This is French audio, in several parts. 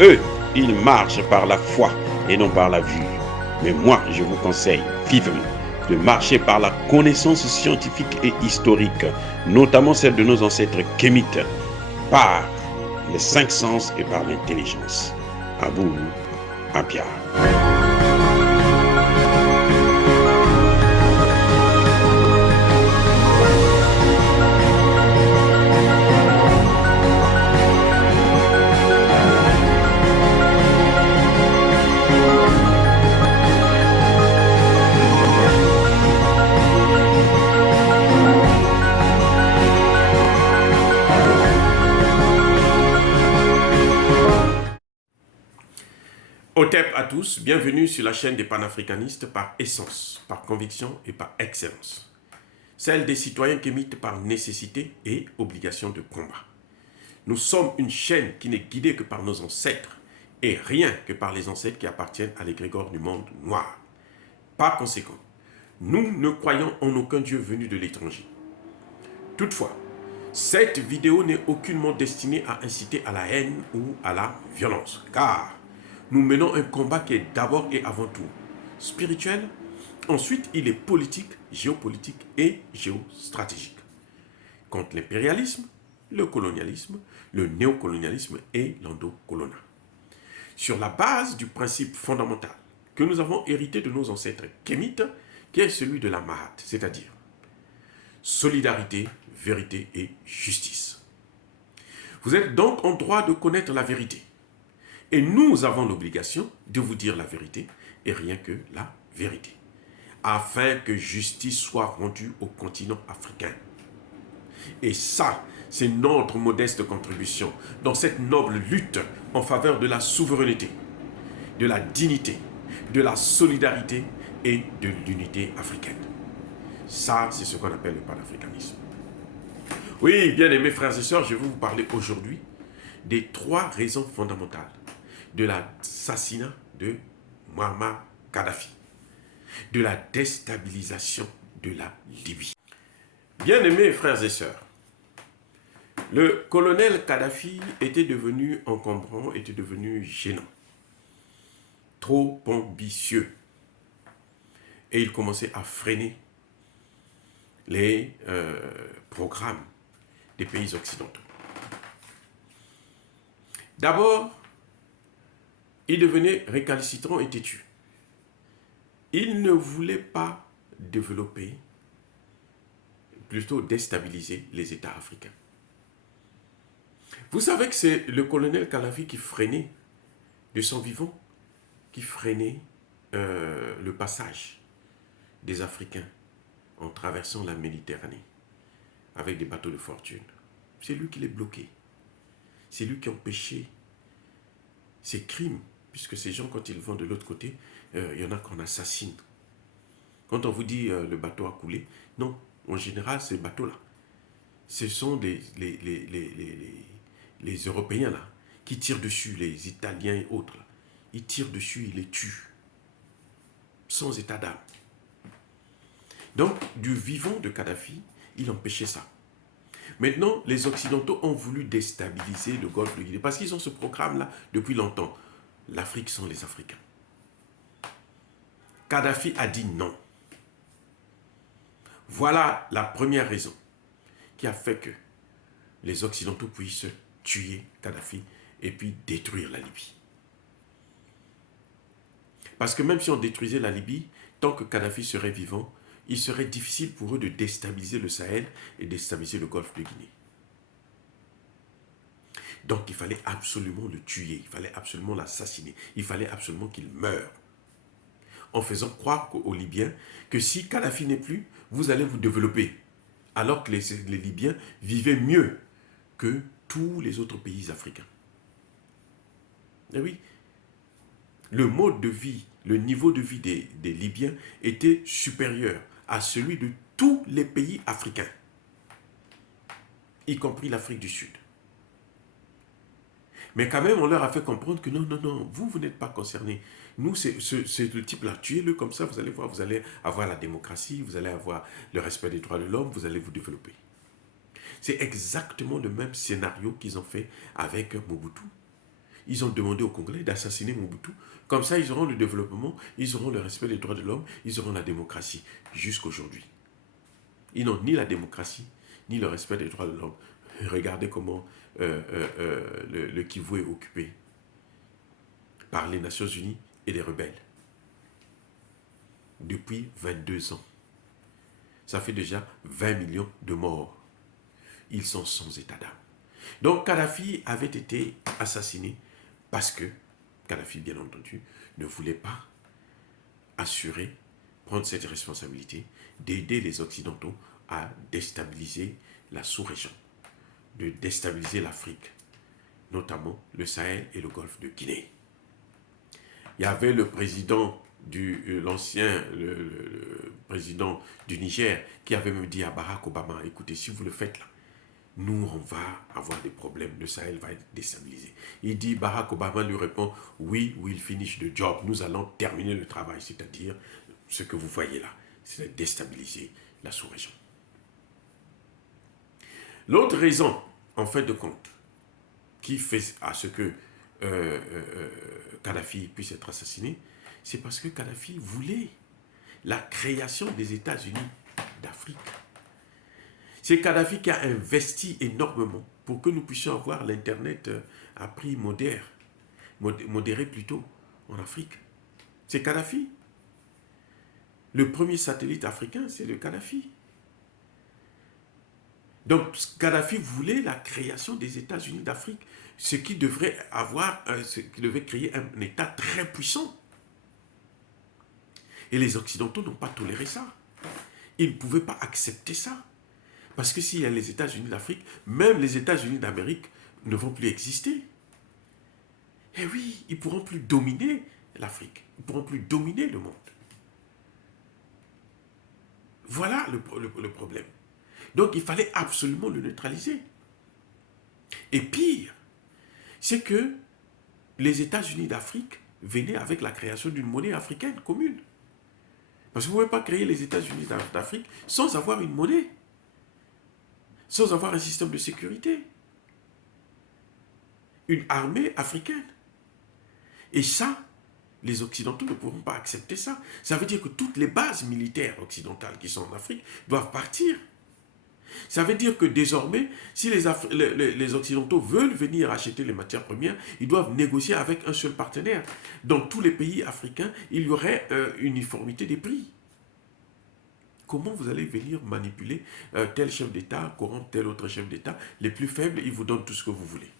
Eux, ils marchent par la foi et non par la vue. Mais moi, je vous conseille vivement de marcher par la connaissance scientifique et historique, notamment celle de nos ancêtres kémites, par les cinq sens et par l'intelligence. Abou Apia. Otep à tous, bienvenue sur la chaîne des panafricanistes par essence, par conviction et par excellence. Celle des citoyens kémites par nécessité et obligation de combat. Nous sommes une chaîne qui n'est guidée que par nos ancêtres et rien que par les ancêtres qui appartiennent à l'égrégore du monde noir. Par conséquent, nous ne croyons en aucun Dieu venu de l'étranger. Toutefois, cette vidéo n'est aucunement destinée à inciter à la haine ou à la violence, car nous menons un combat qui est d'abord et avant tout spirituel, ensuite il est politique, géopolitique et géostratégique. Contre l'impérialisme, le colonialisme, le néocolonialisme et l'endocolonat. Sur la base du principe fondamental que nous avons hérité de nos ancêtres kémites, qui est celui de la Mahat, c'est-à-dire solidarité, vérité et justice. Vous êtes donc en droit de connaître la vérité. Et nous avons l'obligation de vous dire la vérité et rien que la vérité, afin que justice soit rendue au continent africain. Et ça, c'est notre modeste contribution dans cette noble lutte en faveur de la souveraineté, de la dignité, de la solidarité et de l'unité africaine. Ça, c'est ce qu'on appelle le panafricanisme. Oui, bien aimés frères et sœurs, je vais vous parler aujourd'hui des 3 raisons fondamentales de l'assassinat de Muammar Kadhafi, de la déstabilisation de la Libye. Bien-aimés frères et sœurs, le colonel Kadhafi était devenu encombrant, était devenu gênant, trop ambitieux, et il commençait à freiner les programmes des pays occidentaux. D'abord, il devenait récalcitrant et têtu. Il ne voulait pas développer, plutôt déstabiliser les États africains. Vous savez que c'est le colonel Kadhafi qui freinait, de son vivant, qui freinait le passage des Africains en traversant la Méditerranée avec des bateaux de fortune. C'est lui qui les bloquait. C'est lui qui empêchait ces crimes. Puisque ces gens, quand ils vont de l'autre côté, il y en a qu'on assassine. Quand on vous dit le bateau a coulé, non, en général, ces bateaux-là, ce sont les Européens là, qui tirent dessus, les Italiens et autres. Là. Ils tirent dessus, ils les tuent, sans état d'âme. Donc, du vivant de Kadhafi, il empêchait ça. Maintenant, les Occidentaux ont voulu déstabiliser le golfe de Guinée, parce qu'ils ont ce programme-là depuis longtemps. L'Afrique sans les Africains. Kadhafi a dit non. Voilà la première raison qui a fait que les Occidentaux puissent tuer Kadhafi et puis détruire la Libye. Parce que même si on détruisait la Libye, tant que Kadhafi serait vivant, il serait difficile pour eux de déstabiliser le Sahel et déstabiliser le golfe de Guinée. Donc il fallait absolument le tuer, il fallait absolument l'assassiner, il fallait absolument qu'il meure. En faisant croire aux Libyens que si Kadhafi n'est plus, vous allez vous développer. Alors que les Libyens vivaient mieux que tous les autres pays africains. Et oui, le mode de vie, le niveau de vie des Libyens était supérieur à celui de tous les pays africains, y compris l'Afrique du Sud. Mais quand même, on leur a fait comprendre que non, non, non, vous n'êtes pas concernés. Nous, c'est le type-là, tuez-le comme ça, vous allez voir, vous allez avoir la démocratie, vous allez avoir le respect des droits de l'homme, vous allez vous développer. C'est exactement le même scénario qu'ils ont fait avec Mobutu. ils ont demandé aux Congolais d'assassiner Mobutu. Comme ça, ils auront le développement, ils auront le respect des droits de l'homme, ils auront la démocratie. Jusqu'aujourd'hui. Ils n'ont ni la démocratie, ni le respect des droits de l'homme. Regardez comment le Kivu est occupé par les Nations Unies et les rebelles. Depuis 22 ans. Ça fait déjà 20 millions de morts. Ils sont sans état d'âme. Donc Kadhafi avait été assassiné parce que Kadhafi, bien entendu, ne voulait pas assurer, prendre cette responsabilité d'aider les Occidentaux à déstabiliser la sous-région, de déstabiliser l'Afrique, notamment le Sahel et le golfe de Guinée. Il y avait le président l'ancien président du Niger qui avait même dit à Barack Obama, écoutez, si vous le faites là, nous on va avoir des problèmes, le Sahel va être déstabilisé. Il dit, Barack Obama lui répond, oui, we'll finish the job, nous allons terminer le travail, c'est-à-dire ce que vous voyez là, c'est de déstabiliser la sous-région. L'autre raison, en fait de compte, qui fait à ce que Kadhafi puisse être assassiné, c'est parce que Kadhafi voulait la création des États-Unis d'Afrique. C'est Kadhafi qui a investi énormément pour que nous puissions avoir l'Internet à prix modéré plutôt, en Afrique. C'est Kadhafi. Le premier satellite africain, c'est le Kadhafi. Donc, Kadhafi voulait la création des États-Unis d'Afrique, ce qui devrait créer un État très puissant. Et les Occidentaux n'ont pas toléré ça. Ils ne pouvaient pas accepter ça. Parce que s'il y a les États-Unis d'Afrique, même les États-Unis d'Amérique ne vont plus exister. Et oui, ils ne pourront plus dominer l'Afrique. Ils ne pourront plus dominer le monde. Voilà le problème. Donc, il fallait absolument le neutraliser. Et pire, c'est que les États-Unis d'Afrique venaient avec la création d'une monnaie africaine commune. Parce que vous ne pouvez pas créer les États-Unis d'Afrique sans avoir une monnaie, sans avoir un système de sécurité, une armée africaine. Et ça, les Occidentaux ne pourront pas accepter ça. Ça veut dire que toutes les bases militaires occidentales qui sont en Afrique doivent partir. Ça veut dire que désormais, si les Occidentaux veulent venir acheter les matières premières, ils doivent négocier avec un seul partenaire. Dans tous les pays africains, il y aurait une uniformité des prix. Comment vous allez venir manipuler tel chef d'État, corrompre tel autre chef d'État? Les plus faibles, ils vous donnent tout ce que vous voulez.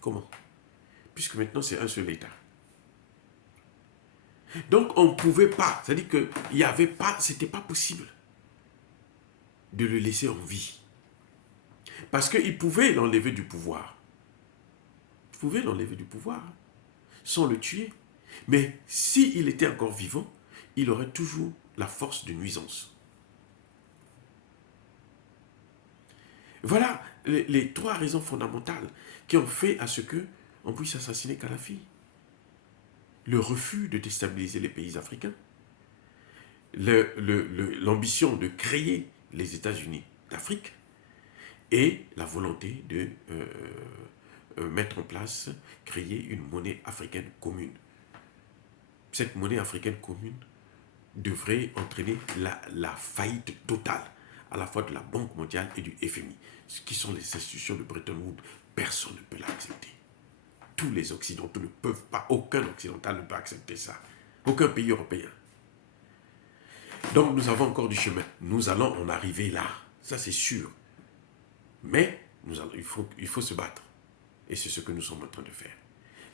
Comment? Puisque maintenant, c'est un seul État. Donc, on ne pouvait pas, c'est-à-dire qu'il n'y avait pas, c'était pas possible de le laisser en vie. Parce qu'il pouvait l'enlever du pouvoir. Il pouvait l'enlever du pouvoir, sans le tuer. Mais s'il était encore vivant, il aurait toujours la force de nuisance. Voilà les trois raisons fondamentales qui ont fait à ce qu'on puisse assassiner Kadhafi. Le refus de déstabiliser les pays africains, l'ambition de créer les États-Unis d'Afrique et la volonté de mettre en place, créer une monnaie africaine commune. Cette monnaie africaine commune devrait entraîner la faillite totale à la fois de la Banque mondiale et du FMI, ce qui sont les institutions de Bretton Woods. Personne ne peut l'accepter. Tous les Occidentaux ne peuvent pas, aucun Occidental ne peut accepter ça. Aucun pays européen. Donc nous avons encore du chemin. Nous allons en arriver là. Ça c'est sûr. Mais il faut se battre. Et c'est ce que nous sommes en train de faire.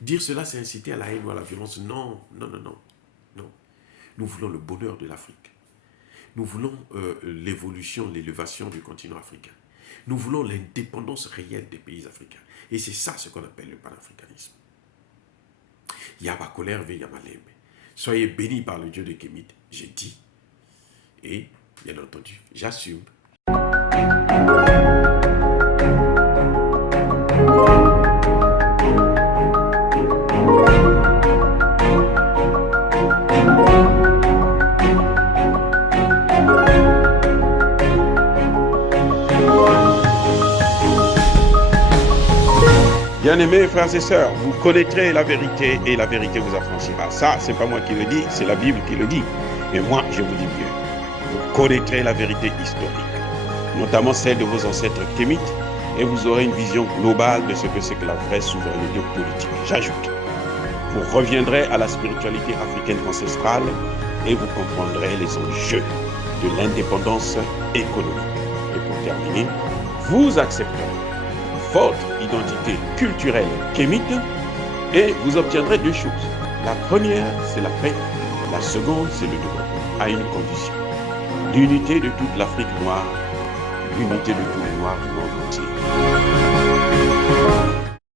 Dire cela, c'est inciter à la haine ou à la violence. Non, non, non, non. Non. Nous voulons le bonheur de l'Afrique. Nous voulons l'évolution, l'élévation du continent africain. Nous voulons l'indépendance réelle des pays africains. Et c'est ça ce qu'on appelle le panafricanisme. Yaba colère ve Yamalembe. Soyez bénis par le Dieu de Kémit, j'ai dit. Et, bien entendu, j'assume. Bien-aimés frères et sœurs, vous connaîtrez la vérité et la vérité vous affranchira. Ça, c'est pas moi qui le dis, c'est la Bible qui le dit. Et moi, je vous dis mieux. Vous connaîtrez la vérité historique, notamment celle de vos ancêtres kémites, et vous aurez une vision globale de ce que c'est que la vraie souveraineté politique. J'ajoute, vous reviendrez à la spiritualité africaine ancestrale et vous comprendrez les enjeux de l'indépendance économique. Et pour terminer, vous accepterez votre identité culturelle kémite et vous obtiendrez deux choses. La première, c'est la paix. La seconde, c'est le développement, à une condition. L'unité de toute l'Afrique noire, l'unité de tous les Noirs du monde entier.